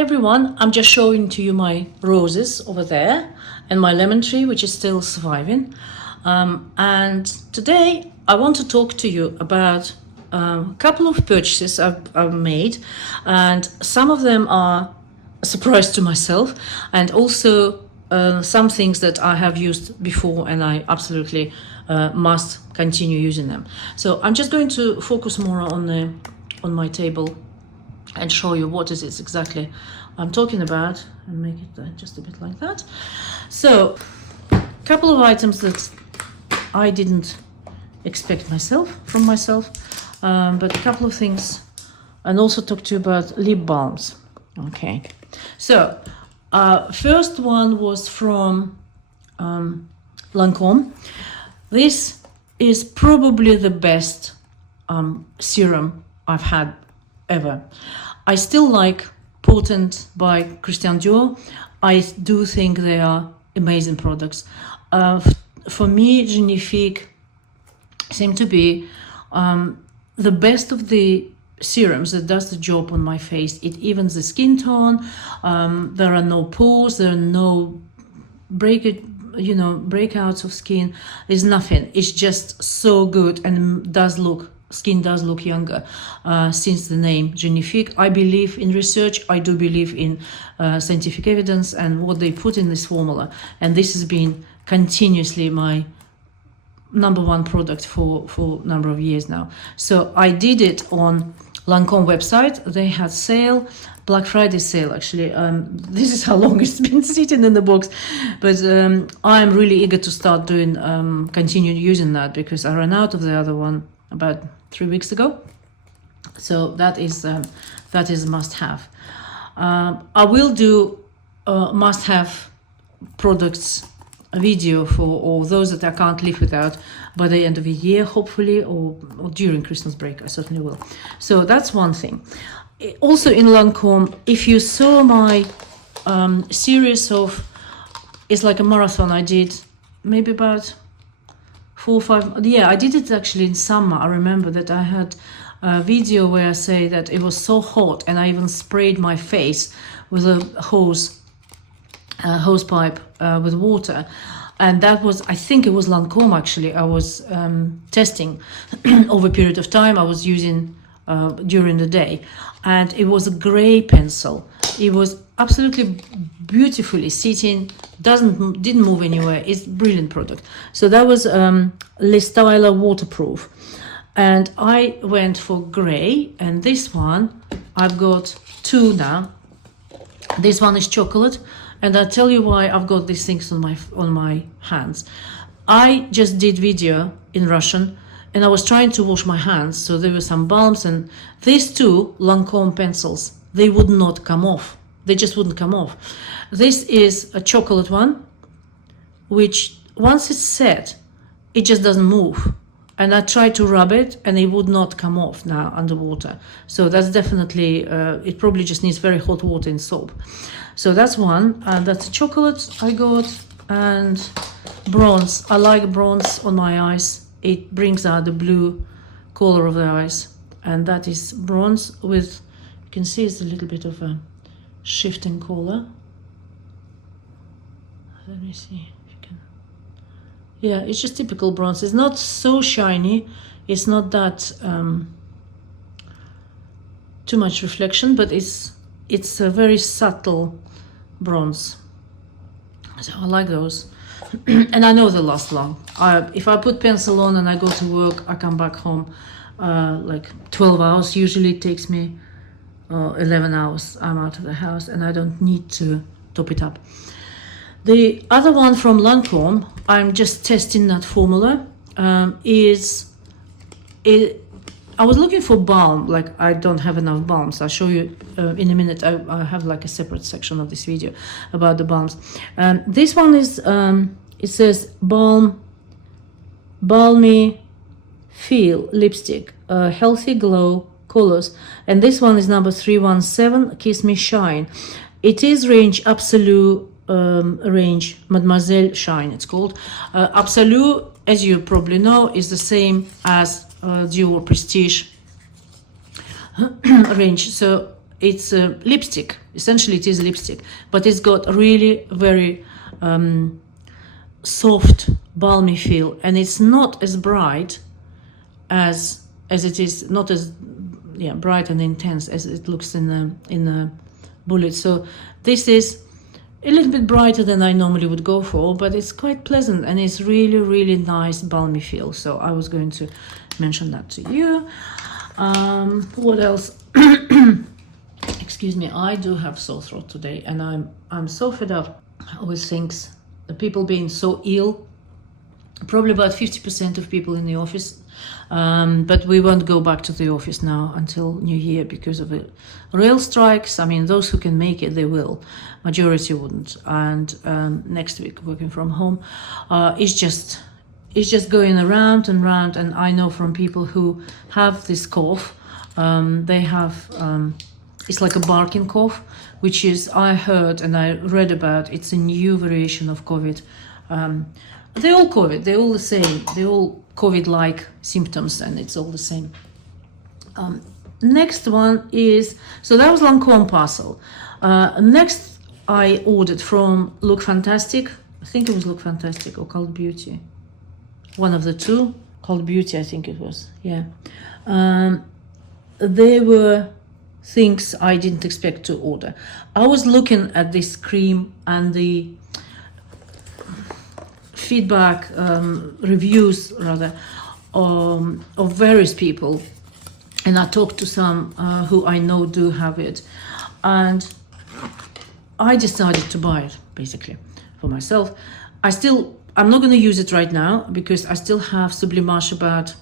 Hi everyone, I'm just showing to you my roses over there and my lemon tree which is still surviving. And today I want to talk to you about a couple of purchases I've made, and some of them are a surprise to myself, and also some things that I have used before and I absolutely must continue using them. So I'm just going to focus more on my table and show you what it is exactly I'm talking about, and make it just a bit like that. So a couple of items that I didn't expect from myself, but a couple of things, and also talk to you about lip balms. Okay, so first one was from Lancome. This is probably the best serum I've had ever. I still like Potent by Christian Dior. I do think they are amazing products. For me, Genifique seem to be the best of the serums that does the job on my face. It evens the skin tone. There are no pores. There are no breakouts of skin. There's nothing. It's just so good, and skin does look younger since the name Genifique. I believe in research. I do believe in scientific evidence and what they put in this formula, and this has been continuously my number one product for a number of years now. So I did it on Lancome website. They had sale, Black Friday sale actually. This is how long it's been sitting in the box, but I'm really eager to start doing continue using that, because I ran out of the other one about 3 weeks ago. So that is a must-have. I will do must-have products video for all those that I can't live without by the end of the year, hopefully, or during Christmas break. I certainly will. So that's one thing. Also in Lancome, if you saw my series of, it's like a marathon I did maybe about 4 or 5, yeah, I did it actually in summer. I remember that I had a video where I say that it was so hot and I even sprayed my face with a hose pipe with water, and that was, I think it was Lancome actually. I was testing over a period of time. I was using during the day, and it was a gray pencil. It was absolutely beautifully sitting, didn't move anywhere. It's a brilliant product. So that was Le Styler waterproof, and I went for gray. And this one, I've got two now. This one is chocolate, and I'll tell you why I've got these things on my hands. I just did video in Russian, and I was trying to wash my hands, so there were some balms, and these two Lancome pencils, they would not come off. They just wouldn't come off. This is a chocolate one, which once it's set, it just doesn't move. And I tried to rub it, and it would not come off now underwater. So that's definitely, it probably just needs very hot water and soap. So that's one, and that's chocolate I got, and bronze. I like bronze on my eyes. It brings out the blue color of the eyes, and that is bronze with, you can see it's a little bit of a shifting color. Let me see if you can. Yeah, it's just typical bronze. It's not so shiny. It's not that too much reflection, but it's a very subtle bronze. So I like those. And I know they last long. If I put pencil on and I go to work, I come back home like 12 hours. Usually it takes me 11 hours. I'm out of the house, and I don't need to top it up. The other one from Lancome, I'm just testing that formula, I was looking for balm, like I don't have enough balms. I'll show you in a minute. I have like a separate section of this video about the balms. This one is, it says Balmy Feel Lipstick, Healthy Glow Colors. And this one is number 317, Kiss Me Shine. It is range Absolute range Mademoiselle Shine, it's called. Absolute, as you probably know, is the same as Dior Prestige range. So it's a lipstick. Essentially, it is a lipstick, but it's got really very soft, balmy feel, and it's not as bright as it is, not as bright and intense as it looks in the bullet. So this is a little bit brighter than I normally would go for, but it's quite pleasant and it's really, really nice balmy feel. So I was going to mention that to you. What else? Excuse me, I do have sore throat today, and I'm so fed up with things. The people being so ill. Probably about 50% of people in the office, but we won't go back to the office now until New Year because of the rail strikes. I mean, those who can make it, they will. Majority wouldn't. And next week, working from home, it's just going around and round. And I know from people who have this cough, they have it's like a barking cough, which is, I heard and I read about. It's a new variation of COVID. They're all COVID, they're all the same, they're all COVID-like symptoms, and it's all the same. Next one is, so that was Lancome parcel. Next I ordered from Look Fantastic, I think it was Look Fantastic or Cult Beauty. One of the two, Cult Beauty I think it was, yeah. There were things I didn't expect to order. I was looking at this cream and the feedback, reviews rather, of various people, and I talked to some who I know do have it, and I decided to buy it basically for myself. I'm not going to use it right now because I still have Sublimash, about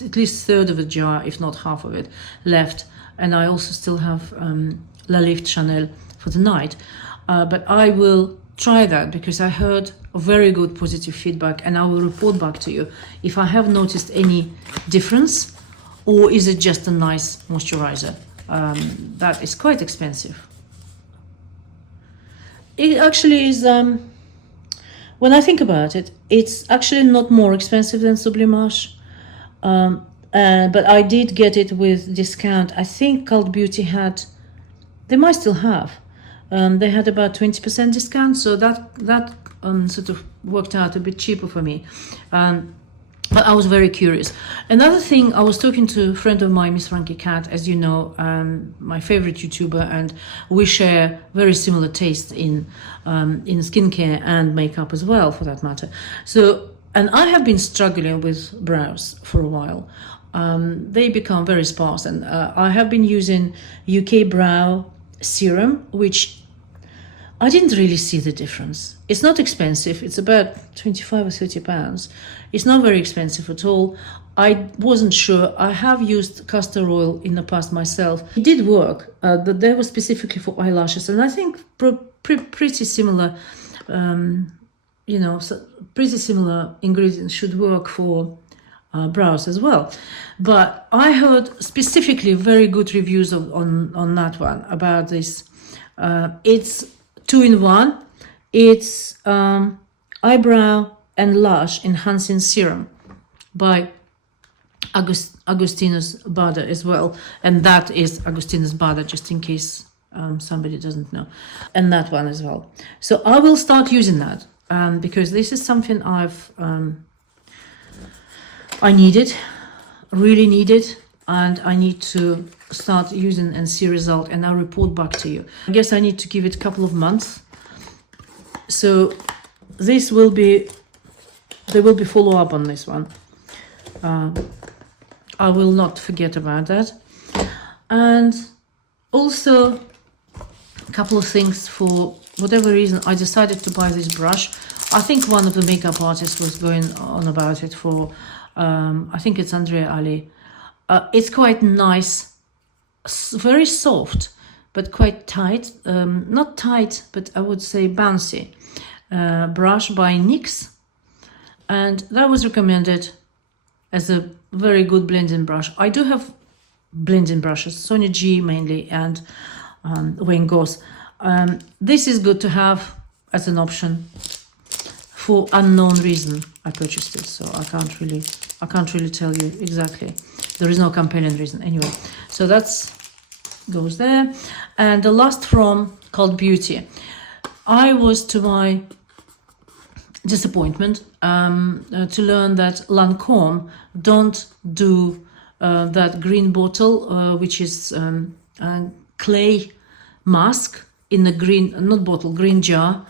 at least a third of a jar, if not half of it, left, and I also still have La Lift Chanel for the night, but I will try that because I heard very good positive feedback, and I will report back to you if I have noticed any difference, or is it just a nice moisturizer that is quite expensive. It actually is, when I think about it, it's actually not more expensive than Sublimash, but I did get it with discount. I think Cult Beauty had, they might still have, they had about 20% discount, so that sort of worked out a bit cheaper for me. But I was very curious. Another thing, I was talking to a friend of mine, Miss Frankie Cat, as you know, my favorite YouTuber, and we share very similar tastes in skincare and makeup as well, for that matter. So, and I have been struggling with brows for a while. They become very sparse, and I have been using UK Brow Serum, which I didn't really see the difference. It's not expensive. It's about 25 or 30 pounds. It's not very expensive at all. I wasn't sure. I have used castor oil in the past myself. It did work, but that was specifically for eyelashes. And I think pretty similar, pretty similar ingredients should work for brows as well. But I heard specifically very good reviews on that one, about this. It's 2-in-1. It's eyebrow and lash enhancing serum by Augustinus Bader as well, and that is Augustinus Bader, just in case somebody doesn't know, and that one as well. So I will start using that because this is something I needed, really needed, and I need to start using and see result, and I'll report back to you. I guess I need to give it a couple of months. So this will be, there will be follow-up on this one. I will not forget about that. And also a couple of things, for whatever reason I decided to buy this brush. I think one of the makeup artists was going on about it for, I think it's Andrea Ali. It's quite nice, very soft, but quite tight. Not tight, but I would say bouncy. Brush by NYX. And that was recommended as a very good blending brush. I do have blending brushes, Sonia G mainly, and Wayne Goss. This is good to have as an option. For unknown reason, I purchased it, so I can't really tell you exactly. There is no compelling reason anyway. So that's goes there. And the last from Cult Beauty. I was, to my disappointment, to learn that Lancome don't do that green bottle, which is clay mask in a green, not bottle, green jar.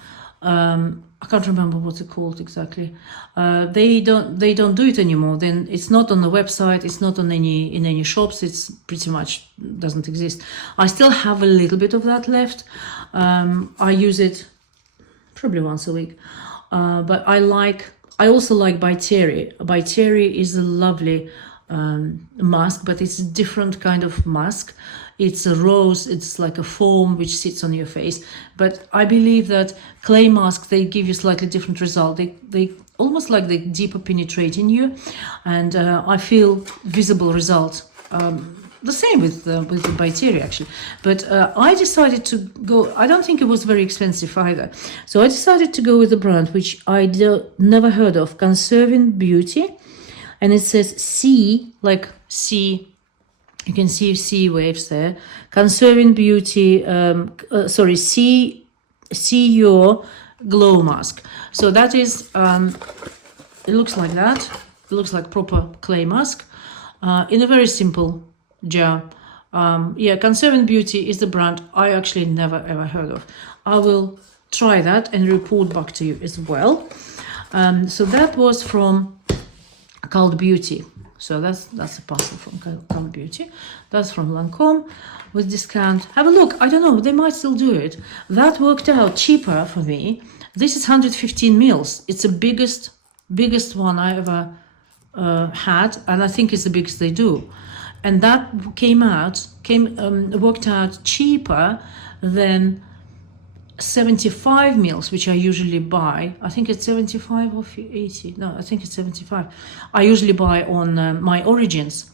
I can't remember what it's called exactly. They don't do it anymore. Then it's not on the website. It's not on in any shops. It's pretty much doesn't exist. I still have a little bit of that left. I use it probably once a week. But I also like By Terry. By Terry is a lovely mask, but it's a different kind of mask. It's a rose, it's like a foam which sits on your face. But I believe that clay masks, they give you slightly different result. They almost like they deeper penetrate in you, and I feel visible result. The same with the By Terry actually. But I decided to go, I don't think it was very expensive either. So I decided to go with a brand which I never heard of, Conserving Beauty. And it says C, like C. You can see sea waves there. Conserving Beauty, see your glow mask. So that is, it looks like that. It looks like proper clay mask in a very simple jar. Yeah, Conserving Beauty is the brand I actually never ever heard of. I will try that and report back to you as well. So that was from Cult Beauty. So that's a parcel from Cult Beauty. That's from Lancome with discount. Have a look. I don't know. They might still do it. That worked out cheaper for me. This is 115 mils. It's the biggest one I ever had, and I think it's the biggest they do. And that worked out cheaper than 75 mils, which I usually buy. I think it's 75 or 80. No, I think it's 75. I usually buy on My Origins.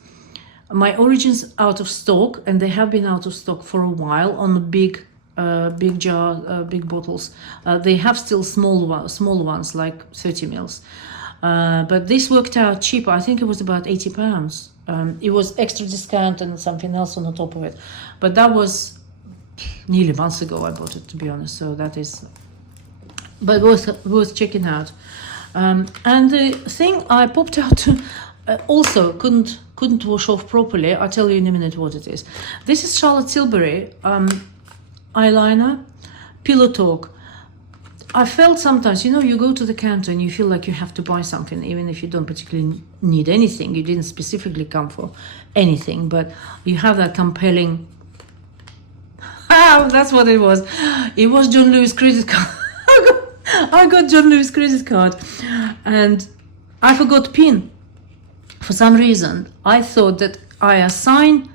My Origins out of stock, and they have been out of stock for a while on the big jar, big bottles. They have still small ones like 30 mils. But this worked out cheaper. I think it was about £80. It was extra discount and something else on the top of it. But that was nearly months ago I bought it, to be honest. So that is, but worth checking out. And the thing I popped out to, also couldn't wash off properly. I'll tell you in a minute what it is. This is Charlotte Tilbury eyeliner, Pillow Talk. I felt sometimes, you go to the counter and you feel like you have to buy something, even if you don't particularly need anything. You didn't specifically come for anything, but you have that compelling. That's what it was. It was John Lewis credit card. I got John Lewis credit card, and I forgot PIN. For some reason, I thought that I assigned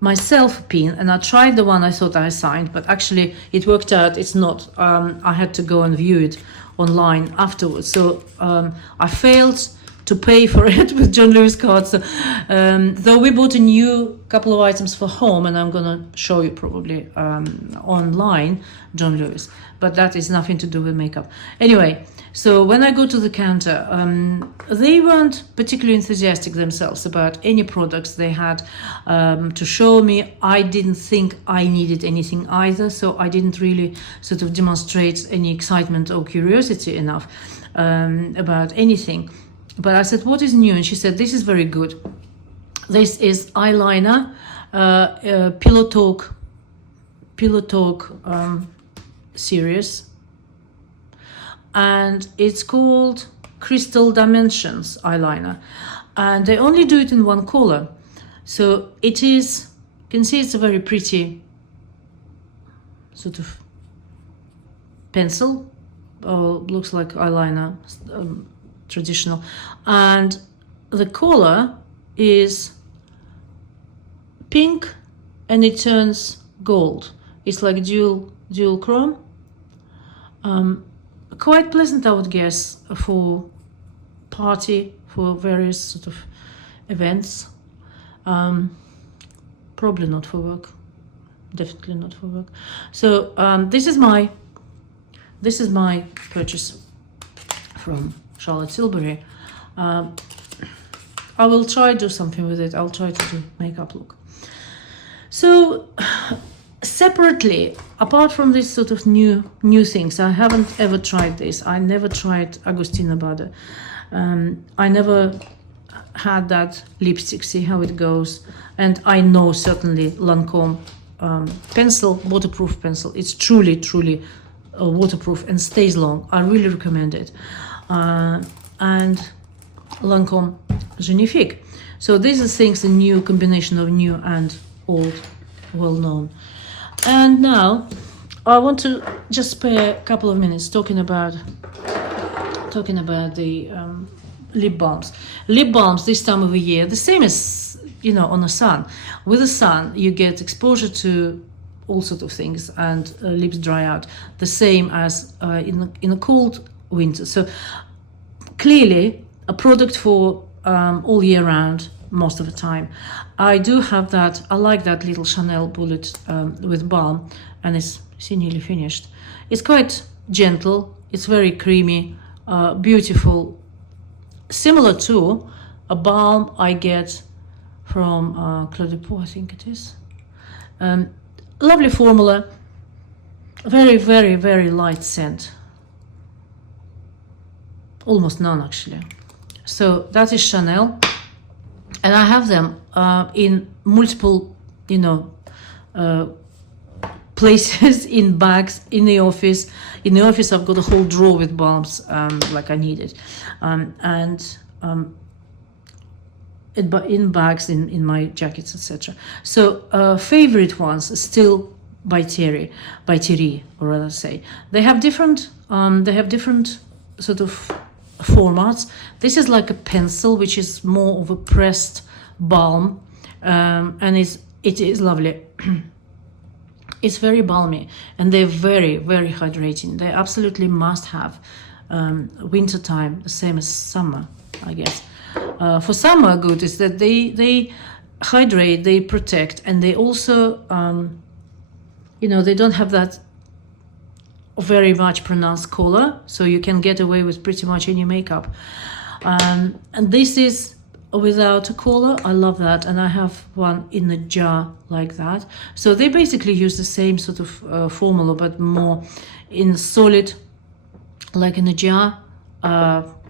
myself a PIN, and I tried the one I thought I assigned, but actually it worked out it's not. I had to go and view it online afterwards. So I failed to pay for it with John Lewis cards. So, though we bought a new couple of items for home, and I'm gonna show you probably online John Lewis, but that is nothing to do with makeup. Anyway, so when I go to the counter, they weren't particularly enthusiastic themselves about any products they had to show me. I didn't think I needed anything either, so I didn't really sort of demonstrate any excitement or curiosity enough about anything. But I said, what is new? And she said, this is very good. This is eyeliner, Pillow Talk series. And it's called Crystal Dimensions eyeliner. And they only do it in one color. So it is, you can see it's a very pretty sort of pencil, looks like eyeliner, traditional. And the color is pink and it turns gold. It's like dual chrome. Quite pleasant, I would guess, for party, for various sort of events. Probably not for work. Definitely not for work. So this is my purchase from Charlotte Tilbury. I will try to do something with it. I'll try to do makeup look. So separately, apart from this sort of new things, I haven't ever tried this. I never tried Augustinus Bader. I never had that lipstick, see how it goes. And I know certainly Lancome pencil, waterproof pencil. It's truly waterproof and stays long. I really recommend it. And Lancome Genifique. So these are things, a new combination of new and old, well known. And now I want to just spare a couple of minutes talking about the lip balms. Lip balms this time of the year, the same as, you know, on the sun. With the sun, you get exposure to all sorts of things, and lips dry out. The same as in a cold winter. So clearly, a product for all year round, most of the time. I do have that. I like that little Chanel bullet with balm, and it's nearly finished. It's quite gentle. It's very creamy, beautiful. Similar to a balm I get from Claude de Pau, I think it is. Lovely formula. Very light scent. Almost none, actually. So that is Chanel, and I have them in multiple, you know, places, in bags, in the office. In the office, I've got a whole drawer with balms, like I need it, but in bags, in my jackets, etc. So favorite ones still by Thierry, or rather say, they have different sort of formats. This is like a pencil, which is more of a pressed balm, and it is lovely. It's very balmy, and they're very hydrating. They absolutely must have winter time, the same as summer, I guess. For summer, good is that they hydrate, they protect, and they also, you know, they don't have that very much pronounced color, so you can get away with pretty much any makeup. And this is without a collar. I love that, and I have one in a jar like that. So they basically use the same sort of formula, but more in solid, like in a jar,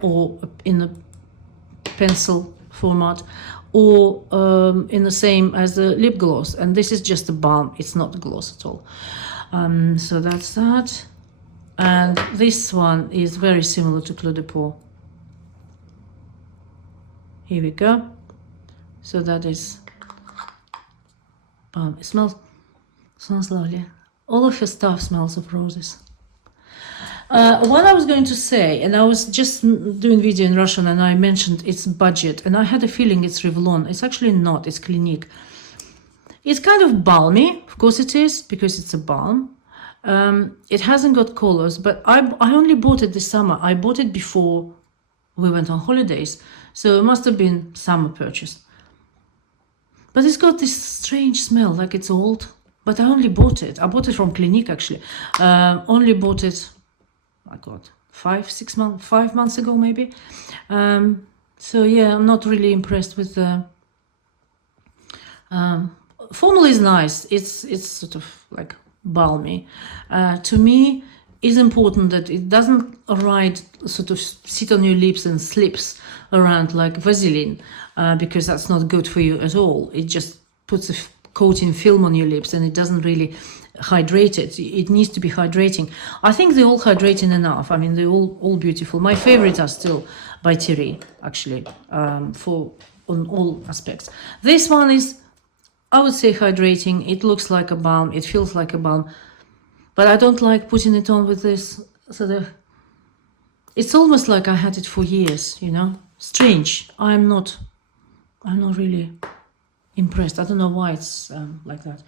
or in a pencil format, or in the same as the lip gloss. And this is just a balm, it's not a gloss at all. So that's that. And this one is very similar to Claude de Pau. Here we go. So that is balm. It smells lovely. All of your stuff smells of roses. What I was going to say, and I was just doing video in Russian, and I mentioned its budget, and I had a feeling it's Revlon. It's actually not. It's Clinique. It's kind of balmy, of course it is, because it's a balm. It hasn't got colors, but I only bought it this summer. I bought it before we went on holidays, so it must have been summer purchase. But it's got this strange smell, like it's old. But I only bought it. I bought it from Clinique, actually. Only bought it, I got 5 months ago, maybe. So yeah, I'm not really impressed with the formula. Is nice. It's sort of like balmy. To me, it's important that it doesn't sort of sit on your lips and slips around like Vaseline, because that's not good for you at all. It just puts a coating film on your lips, and it doesn't really hydrate it. It needs to be hydrating. I think they're all hydrating enough. I mean, they're all beautiful. My favorites are still by Thierry, actually, on all aspects. This one is, I would say, hydrating. It looks like a balm. It feels like a balm. But I don't like putting it on with this sort of... It's almost like I had it for years, you know? Strange. I'm not really impressed. I don't know why it's like that.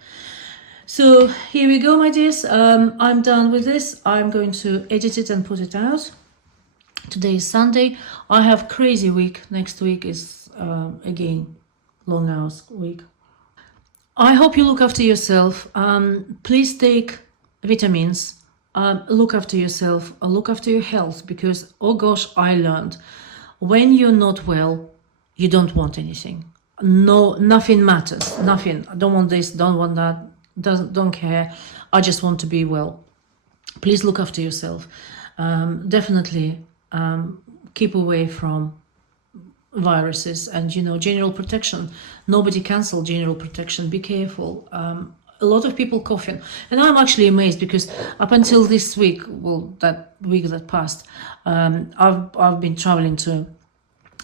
So here we go, my dears. I'm done with this. I'm going to edit it and put it out. Today is Sunday. I have crazy week. Next week is, again, long hours week. I hope you look after yourself. Please take vitamins. Look after yourself. Look after your health, because, oh gosh, I learned when you're not well, you don't want anything. no, nothing matters. Nothing. I don't want this. Don't want that. Don't care. I just want to be well. Please look after yourself. Definitely keep away from viruses, and, you know, general protection. Nobody cancel general protection. Be careful. A lot of people coughing, and I'm actually amazed because up until this week, well, that week that passed, I've been traveling to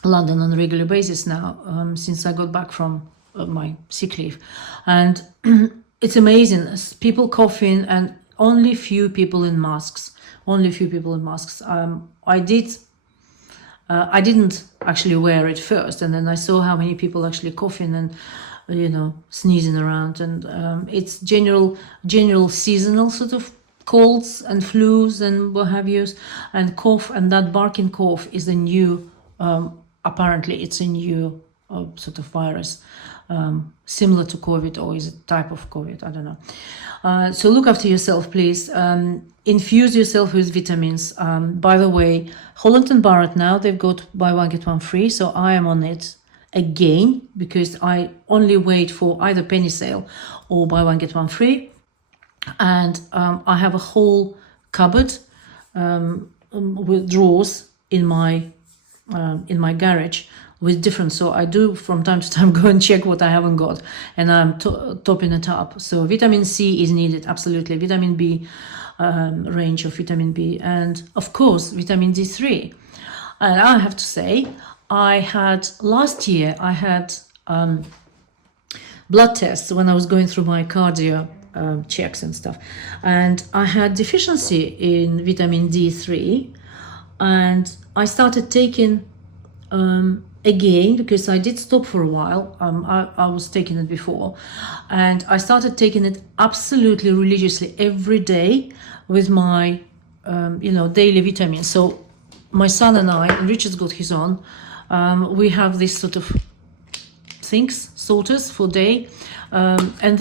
London on a regular basis now, since I got back from my sick leave, and it's amazing. People coughing, and only few people in masks. Only few people in masks. I didn't actually wear it first, and then I saw how many people actually coughing and, you know, sneezing around, and it's general seasonal sort of colds and flus and what have you, and cough, and that barking cough is a new, apparently it's a new sort of virus, similar to COVID, or is it type of COVID, I don't know. So look after yourself, please. Infuse yourself with vitamins. By the way, Holland & Barrett now, they've got buy one get one free, so I am on it again, because I only wait for either penny sale or buy one get one free, and I have a whole cupboard with drawers in my garage with different, so I do from time to time go and check what I haven't got, and I'm topping it up. So vitamin C is needed, absolutely. Vitamin B, range of vitamin B, and of course vitamin D3. And I have to say, last year I had blood tests when I was going through my cardio checks and stuff, and I had deficiency in vitamin D3, and I started taking again, because I did stop for a while. I was taking it before, and I started taking it absolutely religiously every day with my daily vitamins. So my son and I, and Richard's got his own, we have this sort of things, sorters for day, and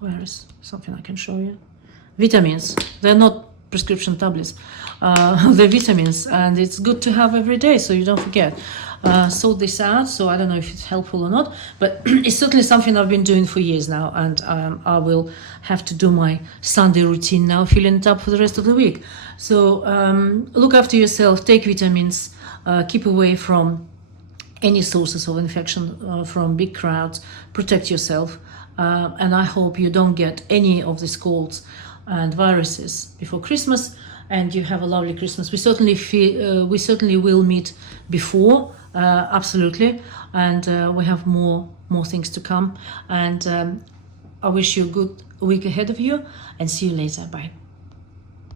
where is something I can show you? Vitamins. They're not prescription tablets. They're vitamins, and it's good to have every day so you don't forget. Sort this out. So I don't know if it's helpful or not, but it's certainly something I've been doing for years now, and I will have to do my Sunday routine now, filling it up for the rest of the week. So look after yourself, take vitamins, keep away from any sources of infection, from big crowds, protect yourself, and I hope you don't get any of these colds and viruses before Christmas, and you have a lovely Christmas. We certainly will meet before, absolutely, and we have more things to come, and I wish you a good week ahead of you, and see you later. Bye.